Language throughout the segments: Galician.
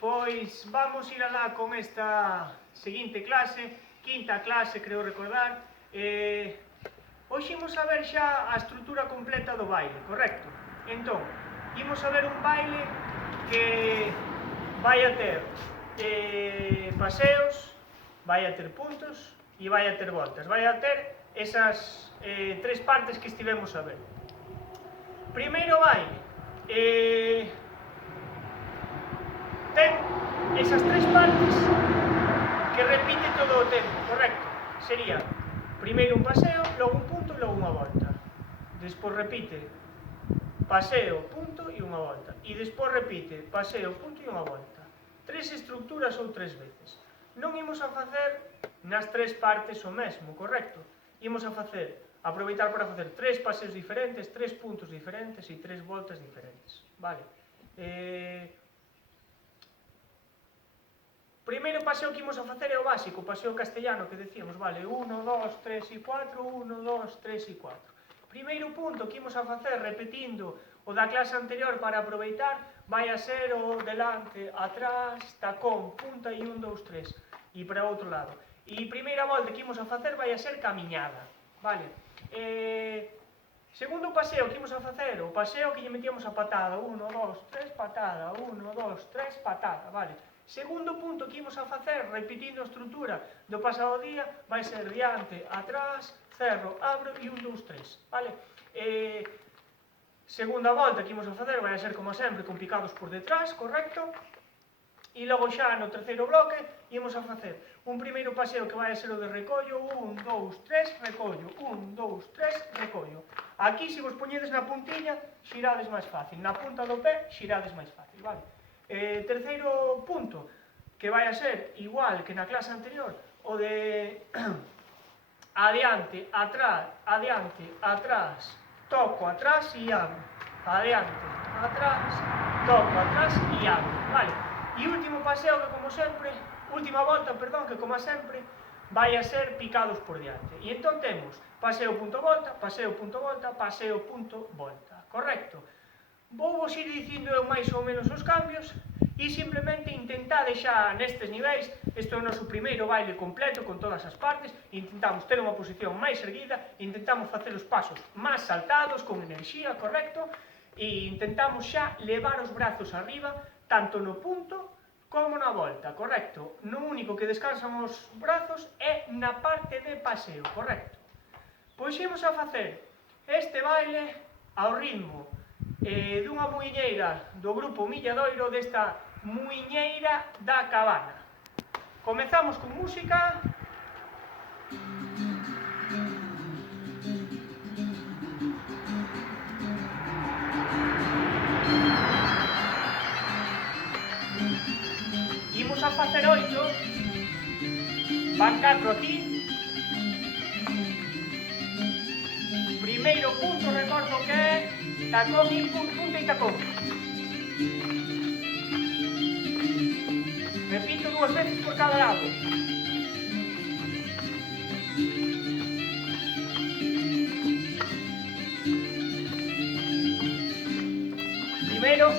Pois vamos ir alá con esta seguinte clase, quinta clase, creo recordar. Hoxe imos a ver xa a estrutura completa do baile, correcto? Entón, imos a ver un baile que vai a ter paseos, vai a ter puntos e vai a ter voltas. Vai a ter esas tres partes que estivemos a ver. Primeiro baile ten esas tres partes que repite todo o tempo, correcto? Sería primeiro un paseo, logo un punto e logo unha volta. Despois repite paseo, punto e unha volta. E despois repite paseo, punto e unha volta. Tres estructuras ou tres veces. Non imos a facer nas tres partes o mesmo, correcto? Imos a aproveitar para facer tres paseos diferentes, tres puntos diferentes e tres voltas diferentes. Vale? Primeiro paseo que imos a facer é o básico, o paseo castellano que decíamos, vale, 1, 2, 3 e 4, 1, 2, 3 e 4. Primeiro punto que imos a facer repetindo o da clase anterior para aproveitar vai a ser o delante, atrás, tacón, punta e 1, 2, 3 e para outro lado. E primeira volta que imos a facer vai a ser camiñada, vale? Segundo paseo que imos a facer, o paseo que lle metíamos a patada, 1, 2, 3, patada, 1, 2, 3, patada, vale? Segundo punto que imos a facer, repetindo a estrutura do pasado día, vai ser diante, atrás, cerro, abro e 1, 2, 3, vale? Segunda volta que imos a facer vai a ser, como sempre, con picados por detrás, correcto? E logo xa no terceiro bloque imos a facer un primeiro paseo que vai a ser o de recollo, 1, 2, 3, recollo, 1, 2, 3, recollo. Aquí, se vos poñedes na puntilla, xirades máis fácil, na punta do pé, xirades máis fácil, vale? Terceiro punto, que vai a ser igual que na clase anterior, o de adiante, atrás, toco atrás e abro. Adiante, atrás, toco atrás e abro, vale? E último paseo que, como sempre, última volta, perdón, que como sempre, vai a ser picados por diante. E entón temos paseo, punto, volta, paseo, punto, volta, paseo, punto, volta, correcto? Vou vos ir dicindo eu máis ou menos os cambios e simplemente intentade xa nestes niveis, este é o noso primeiro baile completo con todas as partes, intentamos ter unha posición máis erguida, intentamos facer os pasos máis saltados, con enerxía, correcto? E intentamos xa levar os brazos arriba, tanto no punto como na volta, correcto? No único que descansan os brazos é na parte de paseo, correcto? Pois imos a facer este baile ao ritmo dunha muiñeira do grupo Milladoiro, desta muiñeira da cabana. Comezamos con música. Imos a facer 8, van 4 aquí. Primeiro punto, recordo que é tacón, input, punta e tacón. Repito 2 veces por cada lado. Primeiro.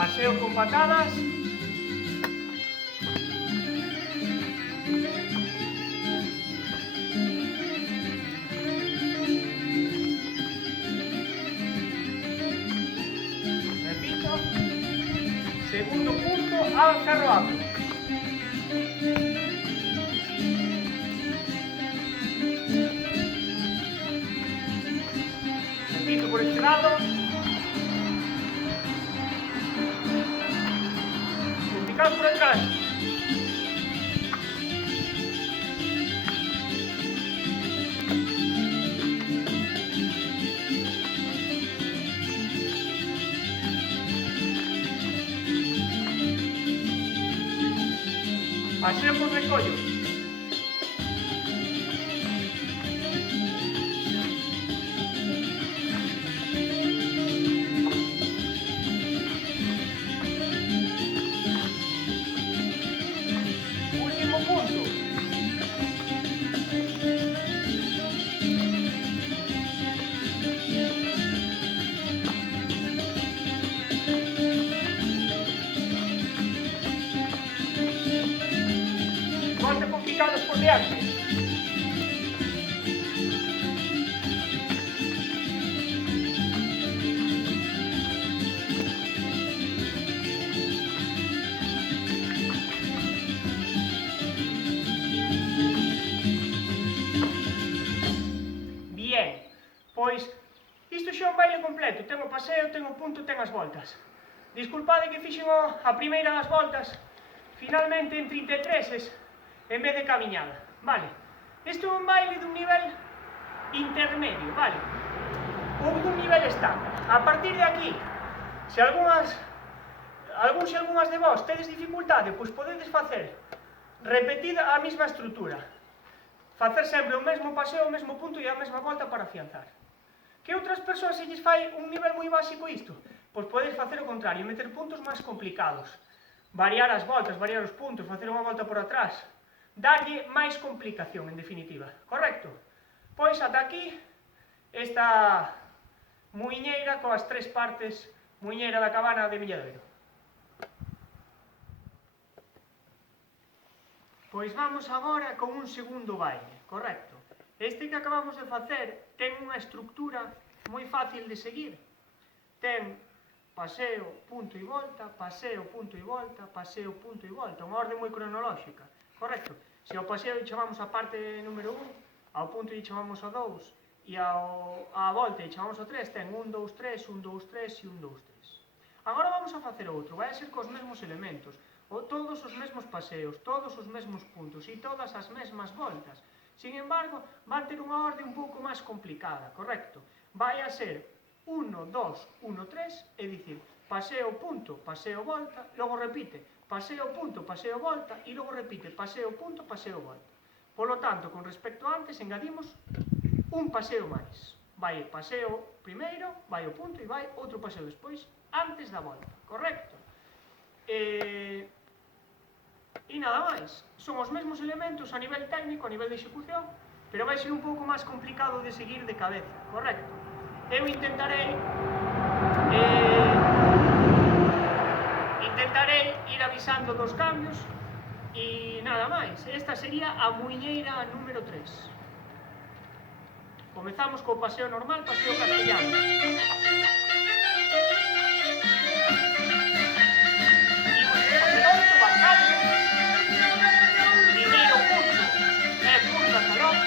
Paseo con patadas. Repito. Segundo punto, al cerro abro. Repito por este lado. Por atrás. Paseo con recollo. voltas por diante. Bien, pois isto xa é un baile completo, ten o paseo, ten o punto, ten as voltas. Disculpade que fixen a primeira das voltas finalmente en 33 en vez de camiñada, vale? Isto é un baile dun nivel intermedio, vale? Ou dun nivel estándar. A partir de aquí, se algunhas de vós tedes dificultade, pois podedes facer repetida a mesma estrutura. Facer sempre o mesmo paseo, o mesmo punto e a mesma volta para afianzar. Que outras persoas se lles fai un nivel moi básico isto? Pois podes facer o contrario, meter puntos máis complicados. Variar as voltas, variar os puntos, facer unha volta por atrás. Darlle máis complicación, en definitiva. Correcto? Pois ata aquí, esta muiñeira coas tres partes, muiñeira da cabana de Milladoiro. Pois vamos agora con un segundo baile, correcto? Este que acabamos de facer ten unha estructura moi fácil de seguir. Ten paseo, punto e volta, paseo, punto e volta, paseo, punto e volta, unha orde moi cronolóxica, correcto? Se ao paseo lle chamamos a parte número 1, ao punto lle chamamos a 2 e á volta lle chamamos a 3, ten 1, 2, 3, 1, 2, 3 e 1, 2, 3. Agora vamos a facer outro, vai a ser cos mesmos elementos, todos os mesmos paseos, todos os mesmos puntos e todas as mesmas voltas. Sin embargo, van ter unha orde un pouco máis complicada, correcto? Vai a ser 1, 2, 1, 3, é dicir, paseo, punto, paseo, volta, logo repite, paseo, punto, paseo, volta, e logo repite, paseo, punto, paseo, volta. Polo tanto, con respecto a antes, engadimos un paseo máis. Vai o paseo primeiro, vai o punto e vai outro paseo despois, antes da volta, correcto? E nada máis. Son os mesmos elementos a nivel técnico, a nivel de execución, pero vai ser un pouco máis complicado de seguir de cabeza, correcto? Eu intentarei ir avisando dos cambios e nada máis. Esta sería a muiñeira número 3. Comezamos co paseo normal, paseo castellano. Primeiro punto é punto a salón.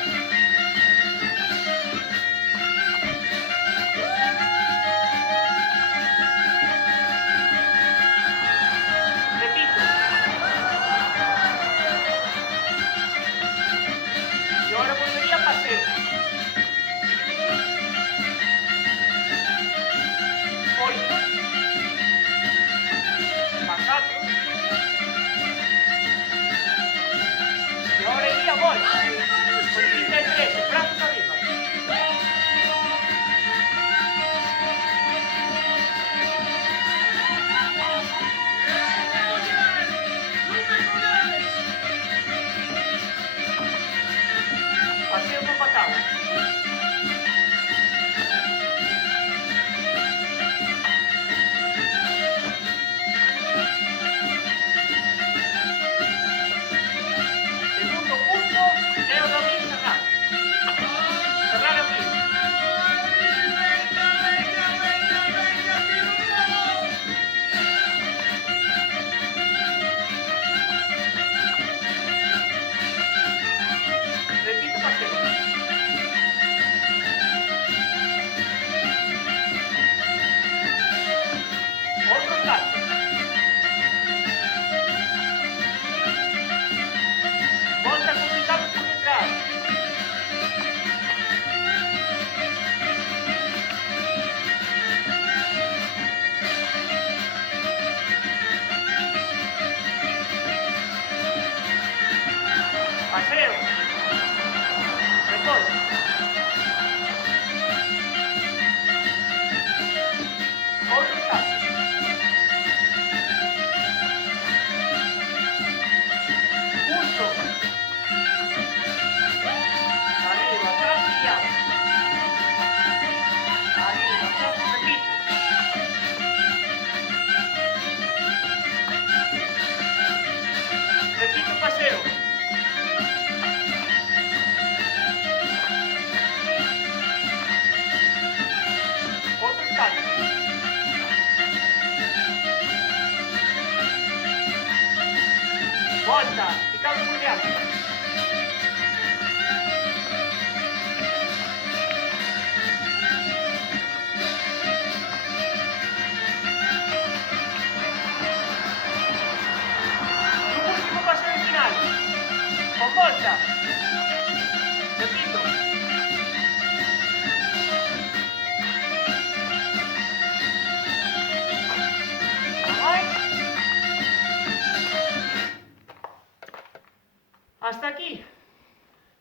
volta, picando moi de alto. Un último paseo final, con volta. Repito. Hasta aquí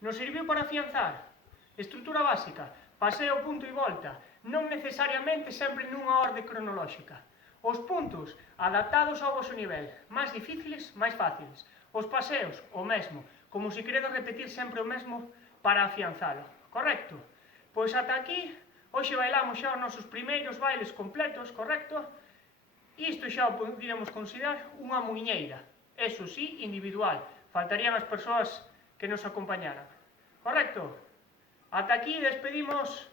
nos serviu para afianzar. Estrutura básica, paseo, punto e volta, non necesariamente sempre nunha orde cronolóxica. Os puntos adaptados ao vosso nivel, máis difíciles, máis fáciles. Os paseos, o mesmo, como se queredes repetir sempre o mesmo para afianzalo. Correcto? Pois ata aquí, hoxe bailamos xa os nosos primeiros bailes completos, correcto? Isto xa o poderíamos considerar unha muiñeira, eso sí, individual. Faltarían as persoas que nos acompañaran. Correcto? Ata aquí despedimos